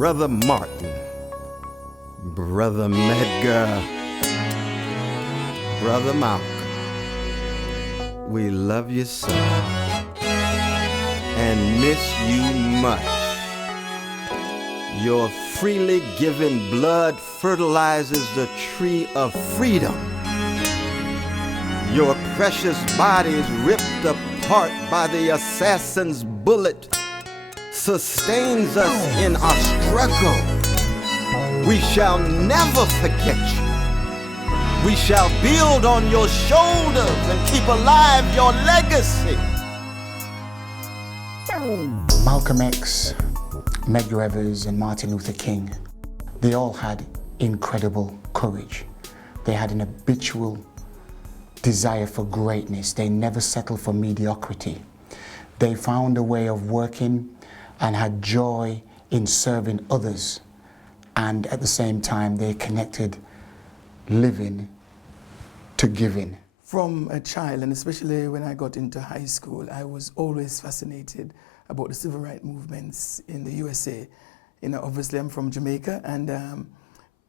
Brother Martin, Brother Medgar, Brother Malcolm, we love you so and miss you much. Your freely given blood fertilizes the tree of freedom. Your precious bodies ripped apart by the assassin's bullet sustains us in our struggle. We shall never forget you. We shall build on your shoulders and keep alive your legacy. Malcolm X, Medgar Evers, and Martin Luther King, they all had incredible courage. They had an habitual desire for greatness. They never settled for mediocrity. They found a way of working and had joy in serving others. And at the same time, they connected living to giving. From a child, and especially when I got into high school, I was always fascinated about the civil rights movements in the USA. You know, obviously I'm from Jamaica, and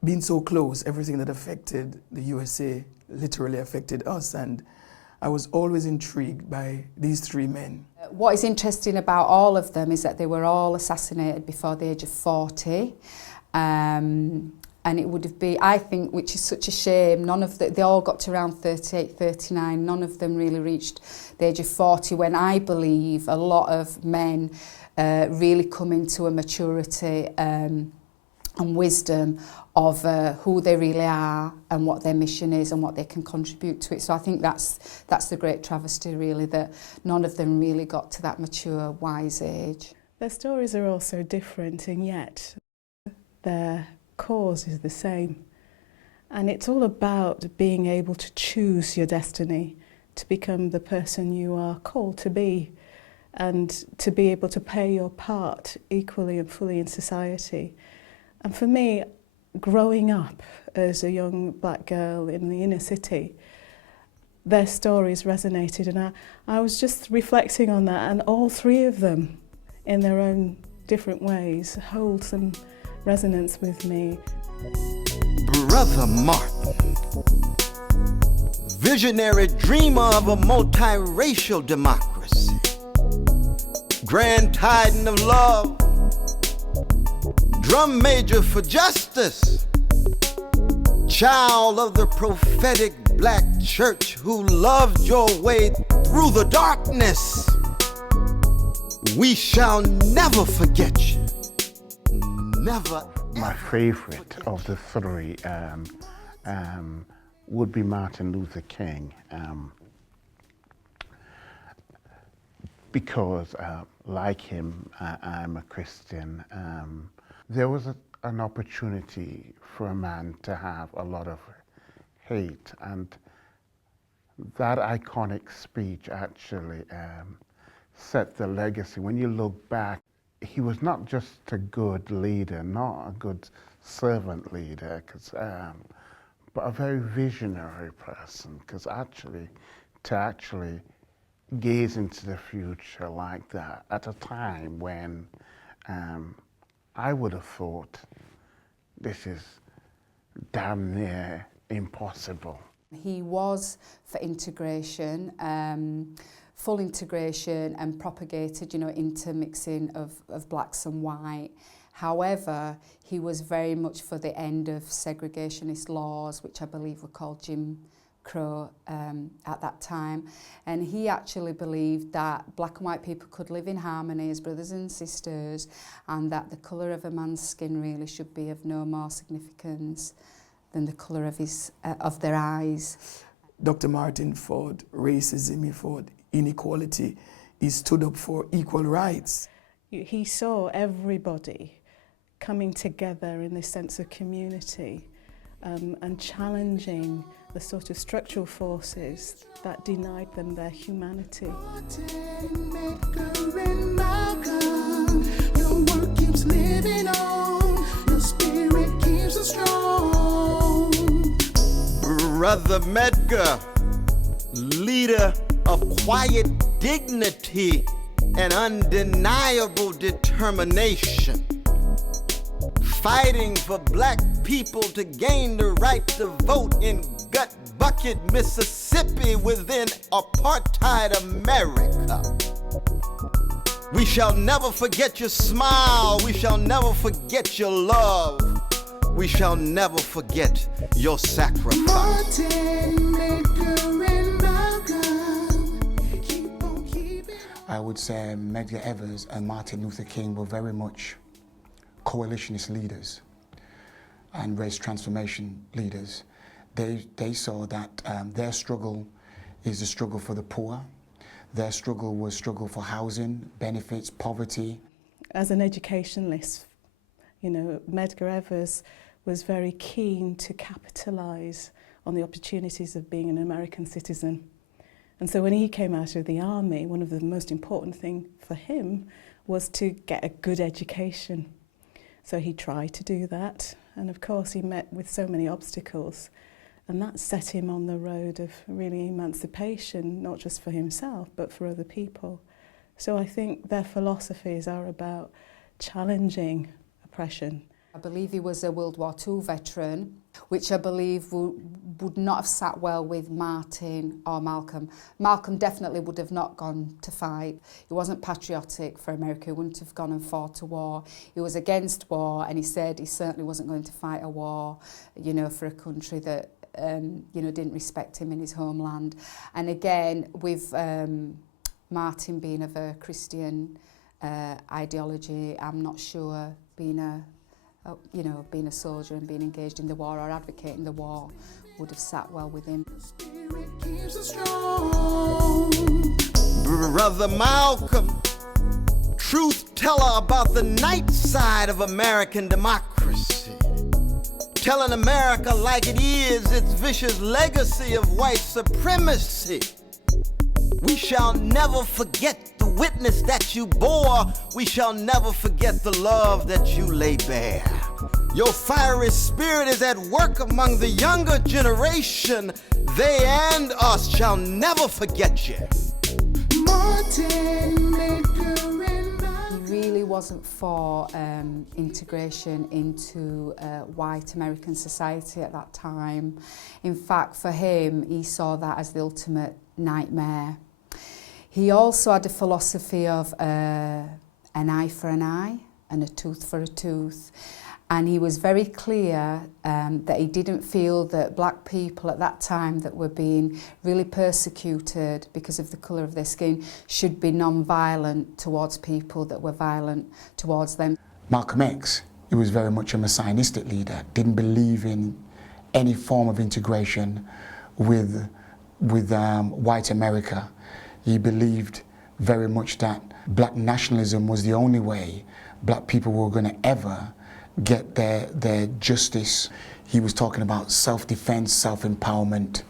being so close, everything that affected the USA literally affected us, and I was always intrigued by these three men. What is interesting about all of them is that they were all assassinated before the age of 40. And it would have been, I think, which is such a shame, they all got to around 38, 39, none of them really reached the age of 40, when I believe a lot of men really come into a maturity and wisdom of who they really are and what their mission is and what they can contribute to it. So I think that's the great travesty, really, that none of them really got to that mature, wise age. Their stories are also different, and yet their cause is the same. And it's all about being able to choose your destiny, to become the person you are called to be, and to be able to play your part equally and fully in society. And for me, growing up as a young black girl in the inner city, their stories resonated, and I was just reflecting on that, and all three of them, in their own different ways, hold some resonance with me. Brother Martin, visionary dreamer of a multiracial democracy, grand titan of love, drum major for justice, child of the prophetic black church who loved your way through the darkness. We shall never forget you. Never. My favorite of the three would be Martin Luther King, because like him, I'm a Christian. There was an opportunity for a man to have a lot of hate, and that iconic speech actually set the legacy. When you look back, he was not just a good leader, not a good servant leader, but a very visionary person, because to gaze into the future like that at a time when I would have thought this is damn near impossible. He was for integration, full integration, and propagated, intermixing of blacks and white. However, he was very much for the end of segregationist laws, which I believe were called Jim Crow at that time. And he actually believed that black and white people could live in harmony as brothers and sisters, and that the colour of a man's skin really should be of no more significance than the colour of their eyes. Dr. Martin fought racism, he fought inequality, he stood up for equal rights. He saw everybody coming together in this sense of community and challenging the sort of structural forces that denied them their humanity. Medgar and Malcolm, your work keeps living on, your spirit keeps us strong. Brother Medgar, leader of quiet dignity and undeniable determination. fighting for black people to gain the right to vote in Gut Bucket, Mississippi within apartheid America. We shall never forget your smile. We shall never forget your love. We shall never forget your sacrifice. Martin, Medgar and Malcolm, keep on keeping on. I would say Medgar Evers and Martin Luther King were very much coalitionist leaders and race transformation leaders. They saw that their struggle is a struggle for the poor. Their struggle was struggle for housing, benefits, poverty. As an educationalist, you know, Medgar Evers was very keen to capitalise on the opportunities of being an American citizen. And so when he came out of the army, one of the most important things for him was to get a good education. So he tried to do that, and of course he met with so many obstacles, and that set him on the road of really emancipation, not just for himself, but for other people. So I think their philosophies are about challenging oppression. I believe he was a World War II veteran, which I believe would not have sat well with Martin or Malcolm. Malcolm definitely would have not gone to fight. He wasn't patriotic for America. He wouldn't have gone and fought a war. He was against war, and he said he certainly wasn't going to fight a war, you know, for a country that, you know, didn't respect him in his homeland. And again, with Martin being of a Christian ideology, I'm not sure being a soldier and being engaged in the war or advocating the war would have sat well with him. Spirit keeps us strong. Brother Malcolm, truth teller about the night side of American democracy, telling America like it is its vicious legacy of white supremacy. We shall never forget the witness that you bore. We shall never forget the love that you lay bare. Your fiery spirit is at work among the younger generation. They and us shall never forget you. Martin, Medgar and Malcolm. He really wasn't for integration into white American society at that time. In fact, for him, he saw that as the ultimate nightmare. He also had a philosophy of an eye for an eye and a tooth for a tooth. And he was very clear that he didn't feel that black people at that time that were being really persecuted because of the colour of their skin should be non-violent towards people that were violent towards them. Malcolm X, he was very much a messianistic leader, didn't believe in any form of integration with white America. He believed very much that black nationalism was the only way black people were going to ever get their justice. He was talking about self-defense, self-empowerment,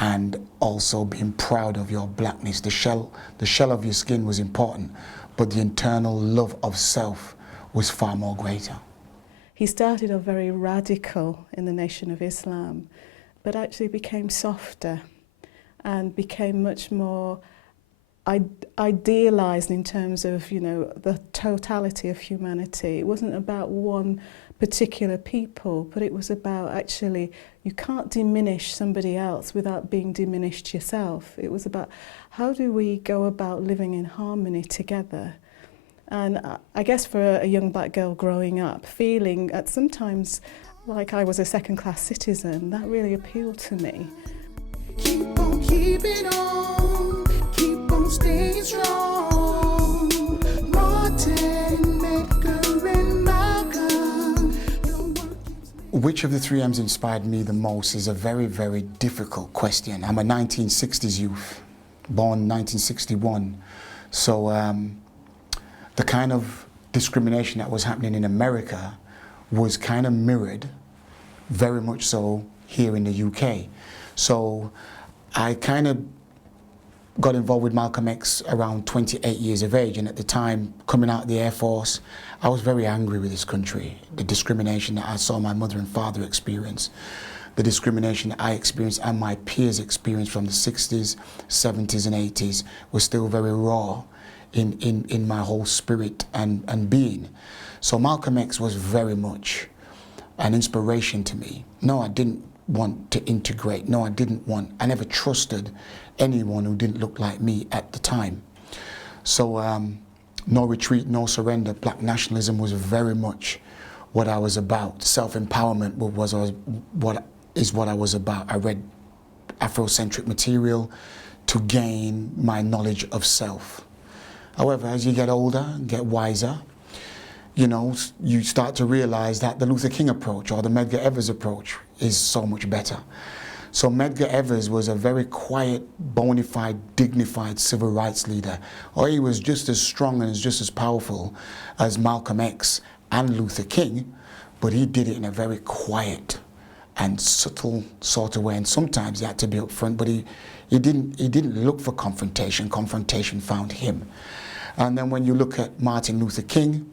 and also being proud of your blackness. The shell of your skin was important, but the internal love of self was far more greater. He started off very radical in the Nation of Islam, but actually became softer and became much more idealized in terms of, you know, the totality of humanity. It wasn't about one particular people, but it was about actually you can't diminish somebody else without being diminished yourself. It was about how do we go about living in harmony together. And I guess for a young black girl growing up, feeling at sometimes like I was a second-class citizen, that really appealed to me. Keep on keeping on. Keep on staying strong. Martin, Medgar and Malcolm. Your work keeps me. Which of the 3 M's inspired me the most is a very, very difficult question. I'm a 1960s youth, born 1961. So the kind of discrimination that was happening in America was kind of mirrored, very much so, here in the UK. So I kind of got involved with Malcolm X around 28 years of age, and at the time, coming out of the Air Force, I was very angry with this country. The discrimination that I saw my mother and father experience, the discrimination that I experienced and my peers experienced from the 60s, 70s and 80s was still very raw in my whole spirit and being. So Malcolm X was very much an inspiration to me. No, I didn't want to integrate. No, I never trusted anyone who didn't look like me at the time. So no retreat, no surrender. Black nationalism was very much what I was about. Self-empowerment was what I was about. I read Afrocentric material to gain my knowledge of self. However, as you get older and get wiser, you know, you start to realize that the Luther King approach or the Medgar Evers approach is so much better. So Medgar Evers was a very quiet, bona fide, dignified civil rights leader. Or he was just as strong and just as powerful as Malcolm X and Luther King, but he did it in a very quiet and subtle sort of way. And sometimes he had to be upfront, but he didn't look for confrontation. Confrontation found him. And then when you look at Martin Luther King,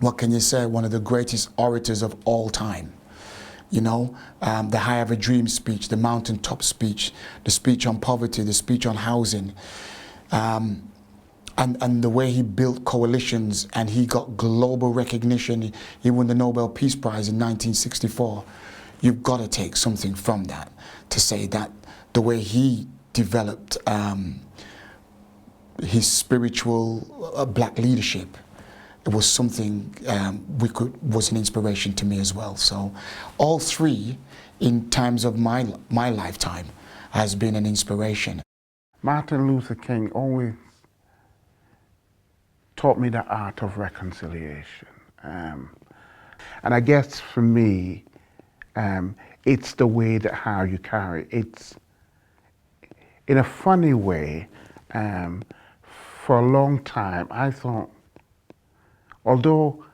what can you say? One of the greatest orators of all time. You know, the I Have a Dream speech, the mountaintop speech, the speech on poverty, the speech on housing, and the way he built coalitions and he got global recognition. He won the Nobel Peace Prize in 1964. You've got to take something from that to say that the way he developed his spiritual black leadership, it was something was an inspiration to me as well. So all three, in times of my lifetime, has been an inspiration. Martin Luther King always taught me the art of reconciliation. And I guess for me, it's the way that how you carry. It's, in a funny way, for a long time, I thought, although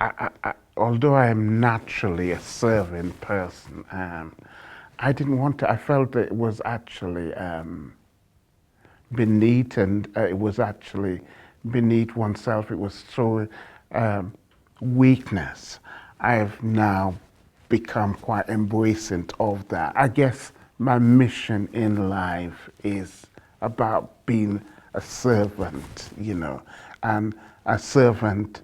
I am naturally a serving person, I didn't want to. I felt that it was actually beneath, and it was actually beneath oneself. It was so weakness. I've now become quite embracing of that. I guess my mission in life is about being a servant, you know, and a servant,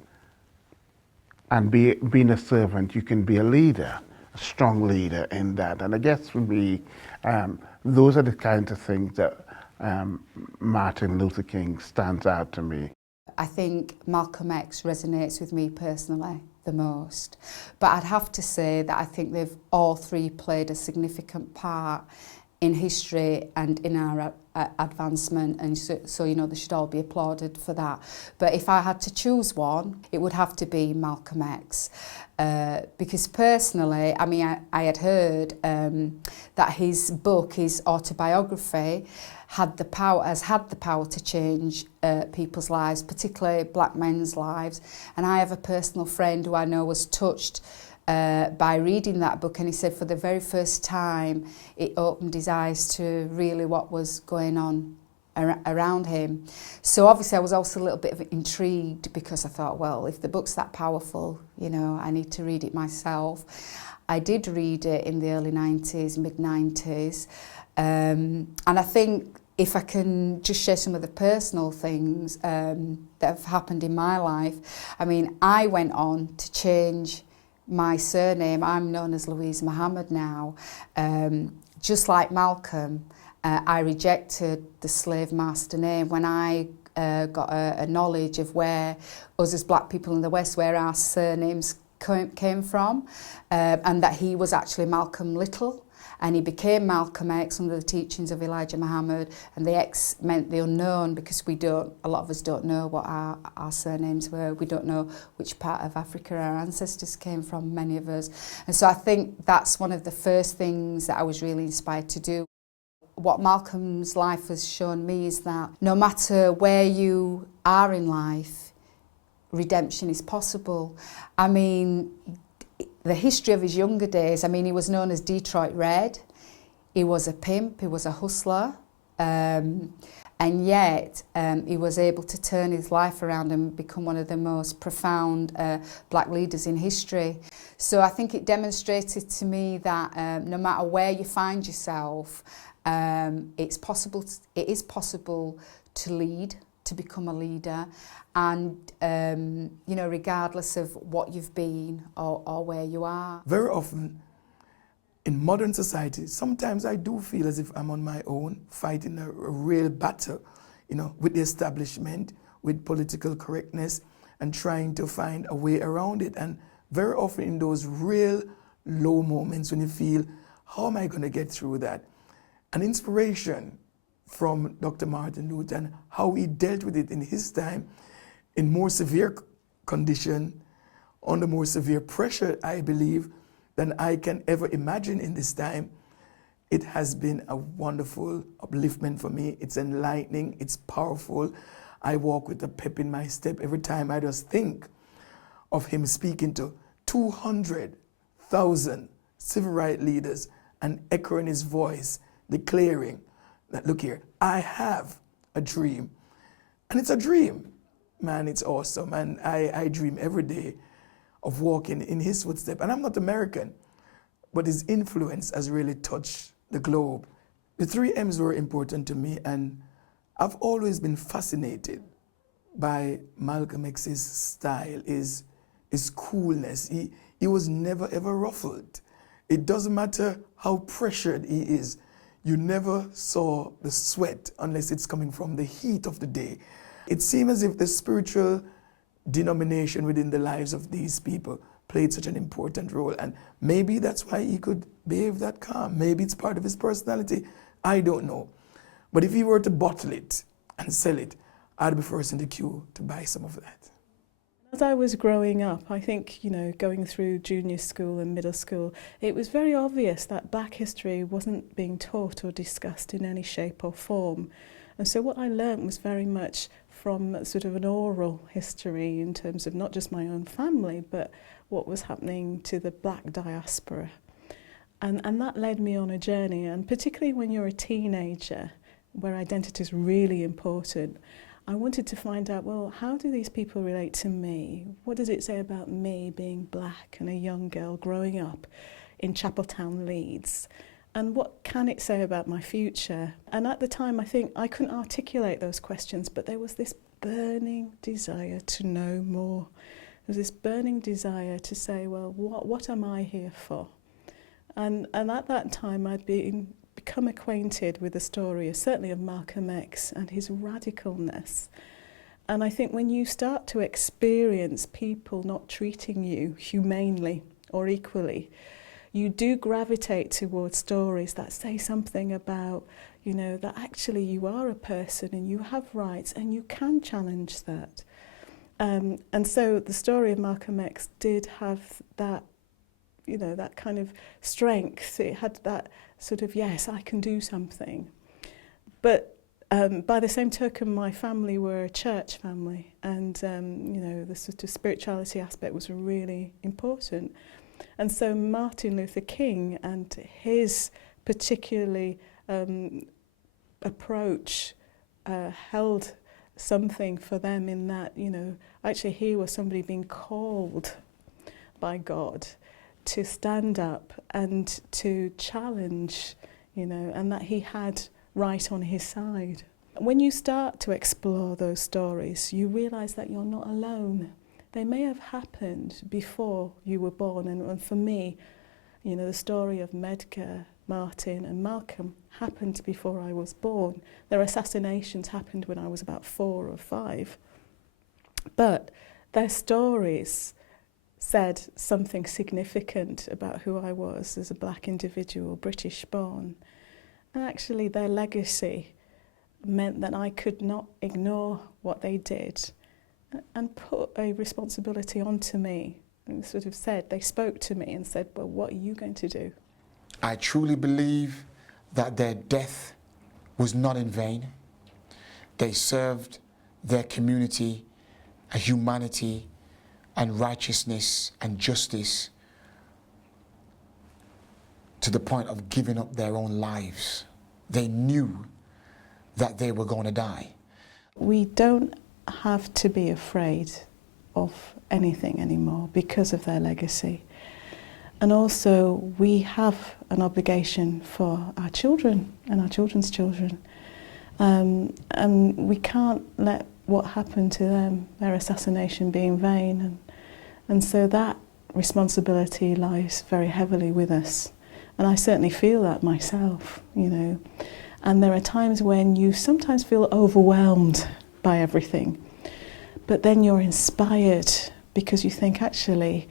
and being a servant, you can be a leader, a strong leader in that. And I guess for me, those are the kinds of things that Martin Luther King stands out to me. I think Malcolm X resonates with me personally the most, but I'd have to say that I think they've all three played a significant part in history and in our advancement, and so you know, they should all be applauded for that. But if I had to choose one, it would have to be Malcolm X, because personally, I mean, I had heard that his book, his autobiography, has had the power to change people's lives, particularly black men's lives. And I have a personal friend who I know was touched by reading that book, and he said for the very first time it opened his eyes to really what was going on around him. So obviously I was also a little bit intrigued, because I thought, well, if the book's that powerful, you know, I need to read it myself. I did read it in the early 90s, mid-90s, and I think if I can just share some of the personal things that have happened in my life. I mean, I went on to change my surname. I'm known as Louise Muhammad now. Just like Malcolm, I rejected the slave master name when I got a knowledge of where us as black people in the West, where our surnames came from, and that he was actually Malcolm Little, and he became Malcolm X under the teachings of Elijah Muhammad, and the X meant the unknown, because a lot of us don't know what our surnames were. We don't know which part of Africa our ancestors came from, many of us. And so I think that's one of the first things that I was really inspired to do. What Malcolm's life has shown me is that no matter where you are in life, redemption is possible. I mean, the history of his younger days, I mean, he was known as Detroit Red. He was a pimp, he was a hustler, and yet he was able to turn his life around and become one of the most profound black leaders in history. So I think it demonstrated to me that no matter where you find yourself, it is possible to lead to become a leader, and you know, regardless of what you've been or where you are. Very often in modern society, sometimes I do feel as if I'm on my own, fighting a real battle, you know, with the establishment, with political correctness, and trying to find a way around it. And very often in those real low moments when you feel, how am I going to get through that? An inspiration from Dr. Martin Luther and how he dealt with it in his time, in more severe condition, under more severe pressure, I believe, than I can ever imagine in this time. It has been a wonderful upliftment for me. It's enlightening, it's powerful. I walk with a pep in my step every time I just think of him speaking to 200,000 civil rights leaders and echoing his voice, declaring that, look here, I have a dream. And it's a dream. Man, it's awesome. And I dream every day of walking in his footsteps. And I'm not American, but his influence has really touched the globe. The 3 M's were important to me, and I've always been fascinated by Malcolm X's style, his coolness. He was never ever ruffled. It doesn't matter how pressured he is. You never saw the sweat unless it's coming from the heat of the day. It seemed as if the spiritual denomination within the lives of these people played such an important role, and maybe that's why he could behave that calm. Maybe it's part of his personality. I don't know. But if he were to bottle it and sell it, I'd be first in the queue to buy some of that. As I was growing up, I think, you know, going through junior school and middle school, it was very obvious that Black history wasn't being taught or discussed in any shape or form. And so what I learnt was very much from sort of an oral history in terms of not just my own family, but what was happening to the Black diaspora. And that led me on a journey, and particularly when you're a teenager, where identity is really important, I wanted to find out, well, how do these people relate to me? What does it say about me being Black and a young girl growing up in Chapeltown, Leeds? And what can it say about my future? And at the time, I think I couldn't articulate those questions, but there was this burning desire to know more. There was this burning desire to say, well, what am I here for? And at that time, I'd become acquainted with the story, certainly of Malcolm X and his radicalness. And I think when you start to experience people not treating you humanely or equally, you do gravitate towards stories that say something about, you know, that actually you are a person and you have rights and you can challenge that. And so the story of Malcolm X did have that, you know, that kind of strength. It had that sort of, yes, I can do something. But by the same token, my family were a church family, and you know, the sort of spirituality aspect was really important. And so Martin Luther King and his particularly approach held something for them in that, you know, actually here was somebody being called by God to stand up and to challenge, you know, and that he had right on his side. When you start to explore those stories, you realise that you're not alone. They may have happened before you were born, and for me, you know, the story of Medgar, Martin and Malcolm happened before I was born. Their assassinations happened when I was about 4 or 5. But their stories said something significant about who I was as a Black individual, British born. And actually their legacy meant that I could not ignore what they did and put a responsibility onto me. And sort of said, they spoke to me and said, well, what are you going to do? I truly believe that their death was not in vain. They served their community, a humanity and righteousness and justice to the point of giving up their own lives. They knew that they were going to die. We don't have to be afraid of anything anymore because of their legacy. And also we have an obligation for our children and our children's children. And we can't let what happened to them, their assassination being vain. And so that responsibility lies very heavily with us. And I certainly feel that myself, you know. And there are times when you sometimes feel overwhelmed by everything, but then you're inspired because you think, actually,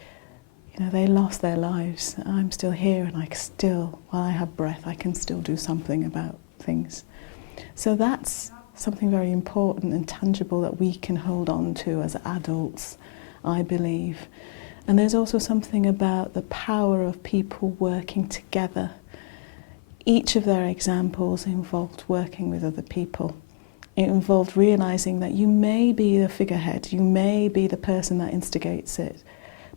you know, they lost their lives. I'm still here, and I still, while I have breath, I can still do something about things. So that's something very important and tangible that we can hold on to as adults, I believe. And there's also something about the power of people working together. Each of their examples involved working with other people. It involved realizing that you may be the figurehead, you may be the person that instigates it,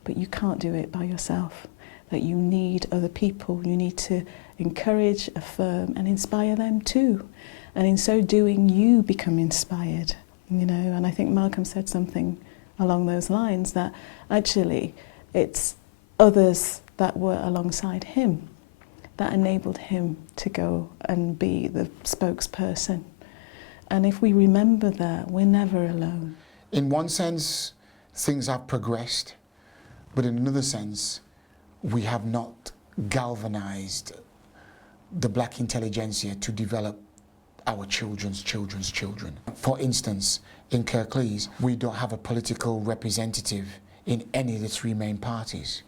but you can't do it by yourself, that you need other people. You need to encourage, affirm, and inspire them too. And in so doing, you become inspired, you know. And I think Malcolm said something along those lines, that actually it's others that were alongside him that enabled him to go and be the spokesperson. And if we remember that, we're never alone. In one sense, things have progressed, but in another sense, we have not galvanized the black intelligentsia to develop our children's children's children. For instance, in Kirklees, we don't have a political representative in any of the three main parties,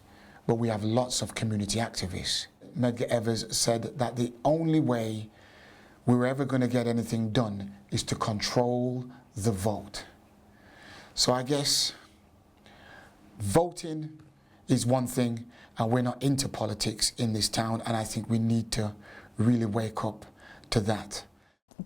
but we have lots of community activists. Medgar Evers said that the only way we're ever going to get anything done is to control the vote. So I guess voting is one thing, and we're not into politics in this town, and I think we need to really wake up to that.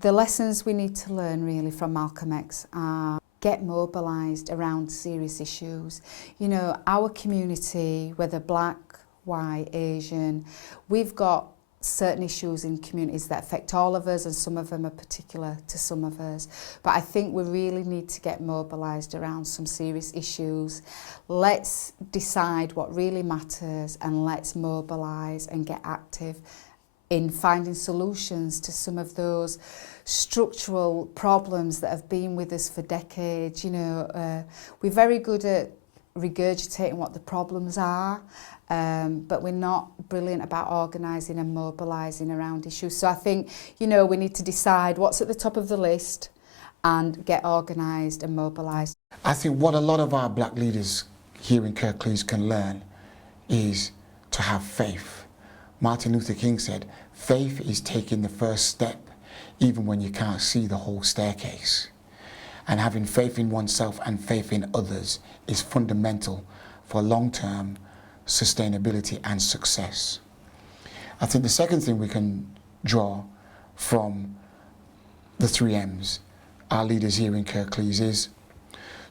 The lessons we need to learn really from Malcolm X are get mobilised around serious issues. You know, our community, whether black, white, Asian, we've got certain issues in communities that affect all of us, and some of them are particular to some of us. But I think we really need to get mobilised around some serious issues. Let's decide what really matters, and let's mobilise and get active in finding solutions to some of those structural problems that have been with us for decades. You know, we're very good at regurgitating what the problems are, but we're not brilliant about organising and mobilising around issues. So I think, you know, we need to decide what's at the top of the list and get organised and mobilised. I think what a lot of our black leaders here in Kirklees can learn is to have faith. Martin Luther King said, faith is taking the first step even when you can't see the whole staircase. And having faith in oneself and faith in others is fundamental for long-term sustainability and success. I think the second thing we can draw from the 3 M's, our leaders here in Kirklees, is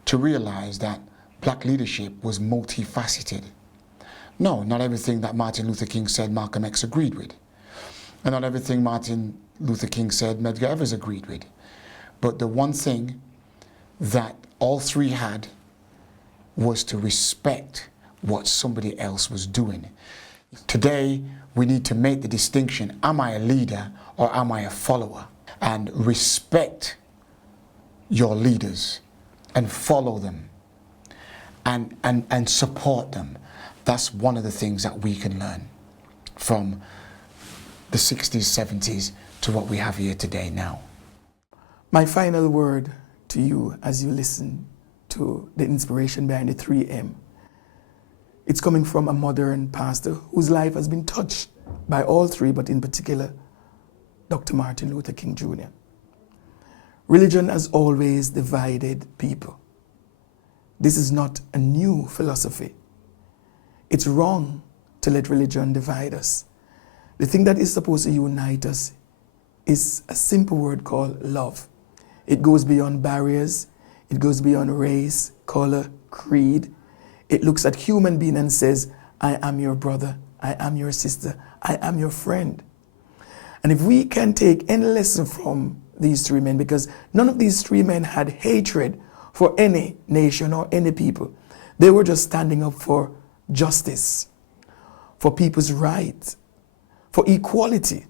to realise that black leadership was multifaceted. No, not everything that Martin Luther King said Malcolm X agreed with. And not everything Martin Luther King said Medgar Evers agreed with. But the one thing that all 3 had was to respect what somebody else was doing. Today, we need to make the distinction, am I a leader or am I a follower? And respect your leaders and follow them and support them. That's one of the things that we can learn from the 60s, 70s to what we have here today now. My final word to you as you listen to the inspiration behind the 3M. It's coming from a modern pastor whose life has been touched by all 3, but in particular, Dr. Martin Luther King Jr. Religion has always divided people. This is not a new philosophy. It's wrong to let religion divide us. The thing that is supposed to unite us is a simple word called love. It goes beyond barriers. It goes beyond race, color, creed. It looks at human being and says, I am your brother, I am your sister, I am your friend. And if we can take any lesson from these 3 men, because none of these 3 men had hatred for any nation or any people. They were just standing up for justice, for people's rights, for equality.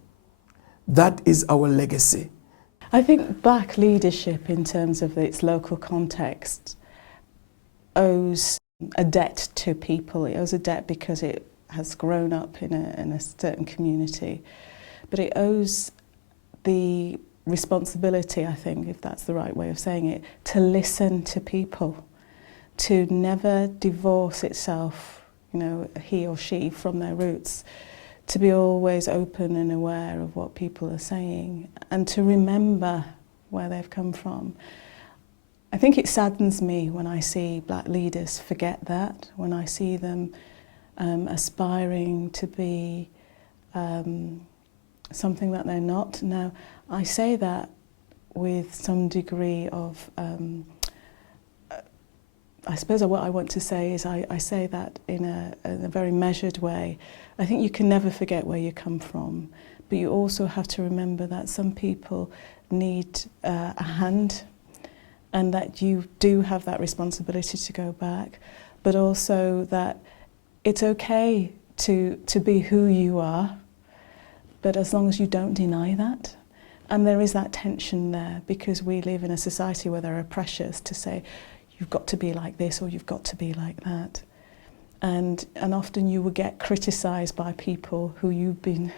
That is our legacy. I think black leadership in terms of its local context owes a debt to people. It owes a debt because it has grown up in a certain community, but it owes the responsibility, I think, if that's the right way of saying it, to listen to people, to never divorce itself, you know, he or she, from their roots, to be always open and aware of what people are saying, and to remember where they've come from. I think it saddens me when I see black leaders forget that, when I see them aspiring to be something that they're not. Now, I say that with some degree of, I suppose what I want to say is I say that in a very measured way. I think you can never forget where you come from, but you also have to remember that some people need a hand, and that you do have that responsibility to go back, but also that it's okay to be who you are, but as long as you don't deny that. And there is that tension there, because we live in a society where there are pressures to say, you've got to be like this or you've got to be like that. And often you will get criticised by people who you've been,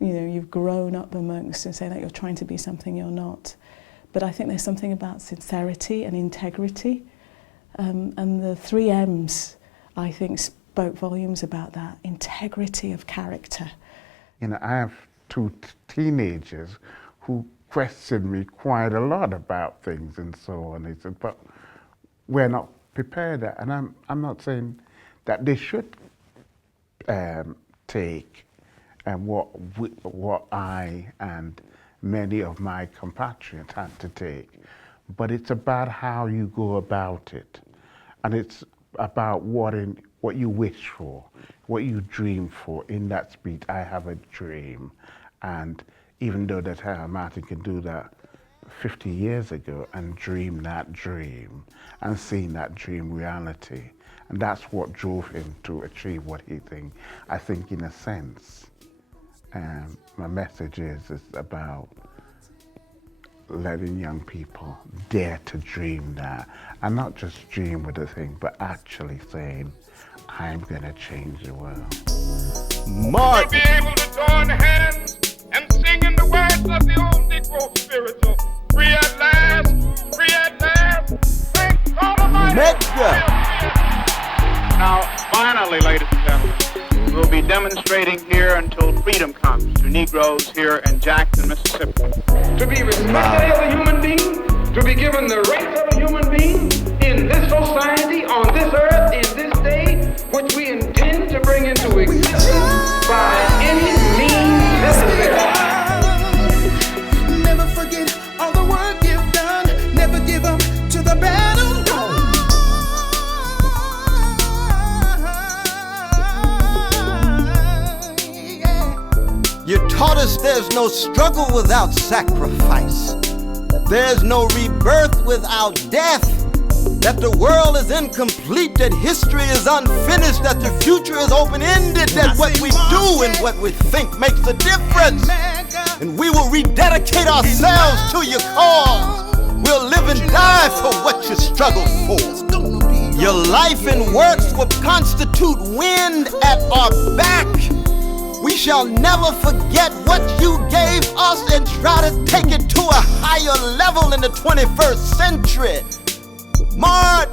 you know, you've grown up amongst, and say that you're trying to be something you're not. But I think there's something about sincerity and integrity. And the 3 M's, I think, spoke volumes about that. Integrity of character. You know, I have 2 teenagers who question me quite a lot about things and so on. They said, but we're not prepared. And I'm not saying that they should take what I and many of my compatriots had to take, but it's about how you go about it, and it's about what you wish for, what you dream for. In that speech, I have a dream, and even though that Martin can do that 50 years ago and dream that dream and seeing that dream reality, and that's what drove him to achieve what he thinks. I think, in a sense, my message is about letting young people dare to dream that, and not just dream with a thing, but actually saying, I'm gonna change the world. Mark. Be able to join hands and sing in the words of the old Negro spiritual. Free at last, free at last. Thank God Almighty. Medgar. Now, finally, ladies and gentlemen, we'll be demonstrating here until freedom comes to Negroes here in Jackson, Mississippi. To be respected as a human being, to be given the rights of a human being in this society, on this earth, in this day, which we intend to bring into existence by any means necessary. Never forget all the work you've done. Never give up to the battle. You taught us there's no struggle without sacrifice. There's no rebirth without death. That the world is incomplete, that history is unfinished, that the future is open-ended, that what we do and what we think makes a difference. And we will rededicate ourselves to your cause. We'll live and die for what you struggle for. Your life and works will constitute wind at our back. We shall never forget what you gave us and try to take it to a higher level in the 21st century. Mark,